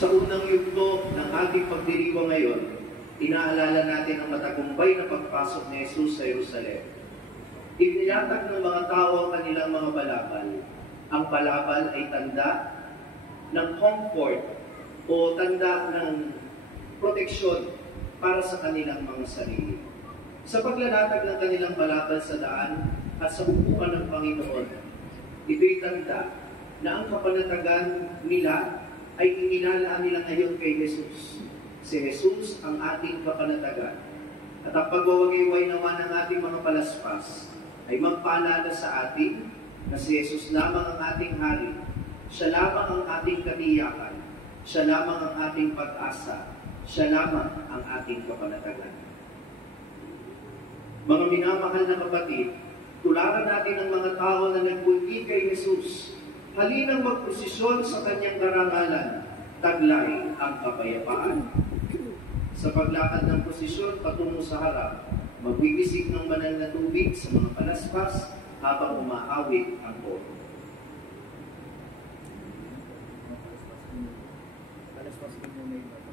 Sa unang yugto ng ating pagdiriwang ngayon, inaalala natin ang matagumpay na pagpasok ni Jesus sa Jerusalem. Inilatag ng mga tao ang kanilang mga balabal. Ang balabal ay tanda ng comfort o tanda ng proteksyon para sa kanilang mga sarili. Sa paglalatag ng kanilang balabal sa daan at sa upuan ng Panginoon, ito'y tanda na ang kapanatagan nila ay inilalaan nila ngayon kay Jesus. Si Jesus ang ating kapanatagan. At ang pagwawagiway naman ng ating mga palaspas ay magpaalala sa atin na si Jesus lamang ang ating hari. Siya lamang ang ating katiyakan. Siya lamang ang ating pag-asa. Siya lamang ang ating kapanatagan. Mga minamahal na kapatid, tularan natin ang mga tao na nagpunti kay Jesus. Halinang magposisyon sa kanyang karangalan, taglay ang kapayapaan. Sa paglakad ng posisyon patungo sa harap, magbibisik ng banal na tubig sa mga palaspas habang umaawit ang koro. Palaspas mo muna